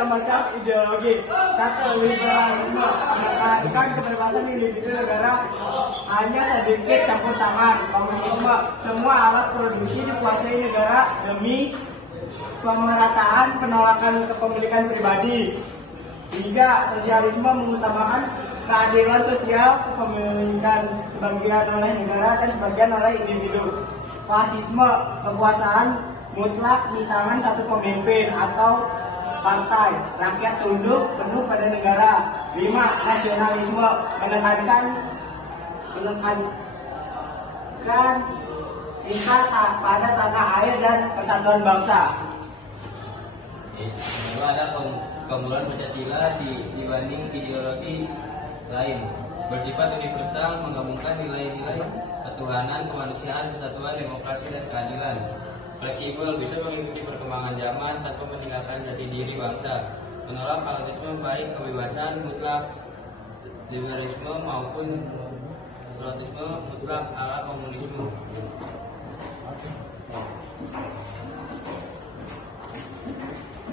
bermacam-macam ideologi. Satu, liberalisme menekankan kebebasan individu negara, hanya sedikit campur tangan. Komunisme, semua alat produksi dikuasai negara demi pemerataan penolakan kepemilikan pribadi. Tiga, sosialisme mengutamakan keadilan sosial, kepemilikan sebagian oleh negara dan sebagian oleh individu. Fasisme, kekuasaan mutlak di tangan satu pemimpin atau partai, rakyat tunduk penuh pada negara. 5. Nasionalisme menekankan cinta pada tanah air dan persatuan bangsa. Kedua, ada keunggulan Pancasila dibanding ideologi lain. Bersifat universal, menggabungkan nilai-nilai ketuhanan, kemanusiaan, persatuan, demokrasi, dan keadilan. Fleksibel, bisa mengikuti perkembangan zaman tanpa meninggalkan jati diri bangsa. Menolak fanatisme, baik kebebasan mutlak liberalisme maupun pluralisme mutlak ala komunisme.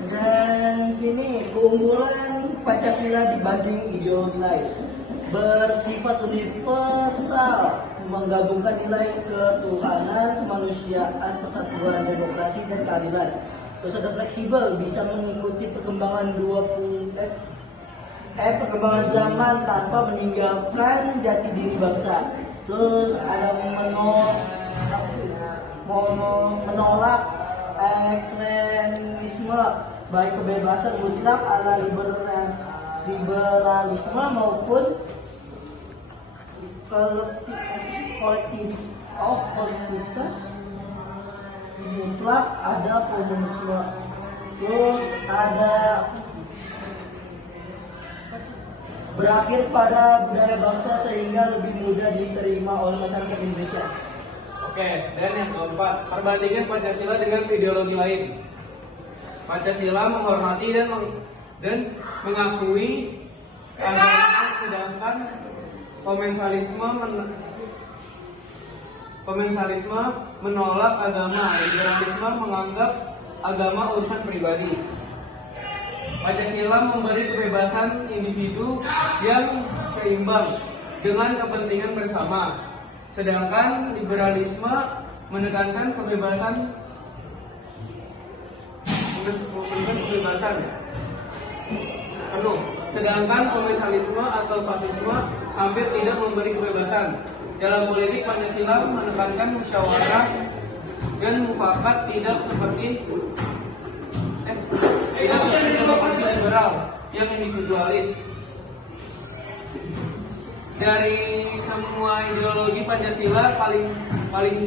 Dan sini keunggulan Pancasila dibanding ideologi lain. Bersifat universal, menggabungkan nilai ketuhanan, kemanusiaan, persatuan, demokrasi, dan keadilan. Terus ada fleksibel, bisa mengikuti perkembangan perkembangan zaman tanpa meninggalkan jati diri bangsa. Terus ada menolak ekstremisme, baik kebebasan mutlak ala liberalisme maupun kolektivitas mutlak ada komunisme. Terus ada berakhir pada budaya bangsa sehingga lebih mudah diterima oleh masyarakat Indonesia. Oke, dan yang keempat, perbandingan Pancasila dengan ideologi lain. Pancasila menghormati dan mengakui keagamaan, sedangkan komensalisme menolak agama. Liberalisme menganggap agama urusan pribadi. Pancasila memberi kebebasan individu yang seimbang dengan kepentingan bersama. Sedangkan liberalisme menekankan kebebasan penuh. Sedangkan komensalisme atau fasisme hampir tidak memberi kebebasan. Dalam politik, Pancasila menekankan musyawarah dan mufakat, tidak seperti demokrasi liberal yang individualis. Dari semua ideologi, Pancasila paling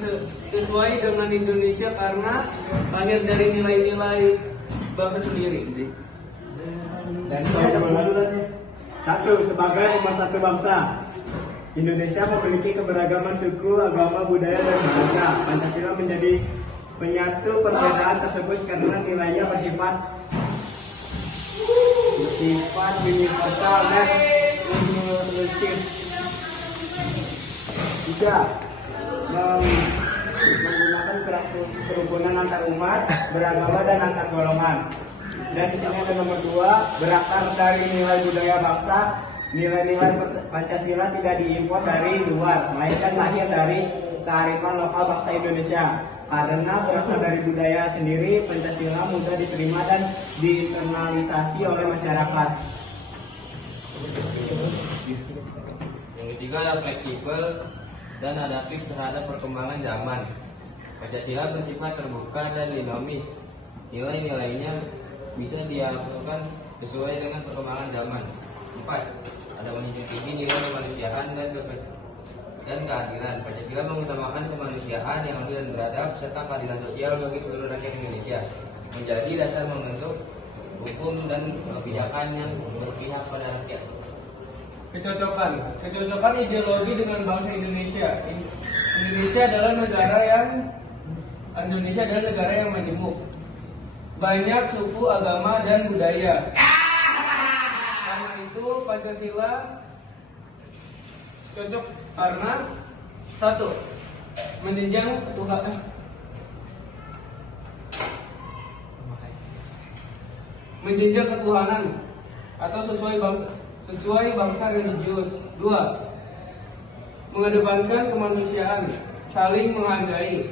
sesuai dengan Indonesia karena lahir dari nilai-nilai bangsa sendiri. Dan satu, sebagai pemersatu bangsa, Indonesia memiliki keberagaman suku, agama, budaya, dan bahasa. Pancasila menjadi penyatu perbedaan tersebut karena nilainya bersifat universal dan inklusif. 3. Menggunakan kerukunan antar umat, beragama, dan antar golongan. Dan di sini ada nomor 2, berakar dari nilai budaya bangsa. Nilai-nilai Pancasila tidak diimpor dari luar, melainkan lahir dari kearifan lokal bangsa Indonesia. Karena berasal dari budaya sendiri, Pancasila mudah diterima dan diinternalisasi oleh masyarakat. Yang ketiga, ada fleksibel dan adaptif terhadap perkembangan zaman. Pancasila bersifat terbuka dan dinamis. Nilai-nilainya bisa diaplikasikan sesuai dengan perkembangan zaman. 4. Ada menjunjung tinggi nilai kemanusiaan dan keadilan. Pancasila mengutamakan kemanusiaan yang adil dan beradab serta keadilan sosial bagi seluruh rakyat Indonesia, menjadi dasar membentuk hukum dan kebijakan yang berpihak pada rakyat. Kecocokan ideologi dengan bangsa Indonesia. Indonesia adalah negara yang majemuk, banyak suku, agama, dan budaya. Karena itu Pancasila cocok karena 1. Menunjang ketuhanan. menjunjung ketuhanan atau sesuai bangsa religius. 2. Mengedepankan kemanusiaan, saling menghargai.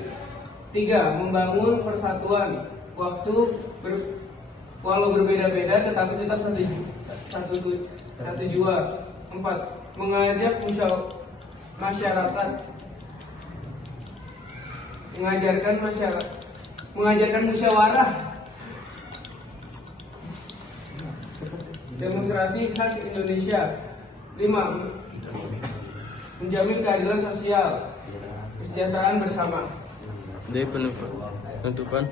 3. Membangun persatuan, walau berbeda-beda tetapi tetap satu jua. 4. Mengajak masyarakat, mengajarkan musyawarah, demonstrasi khas Indonesia. 5. Menjamin keadilan sosial, kesejahteraan bersama. Dari penutupan.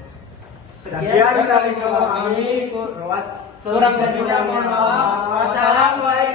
Sekian dari kami, kurang lebihnya mohon maaf. Wassalamualaikum.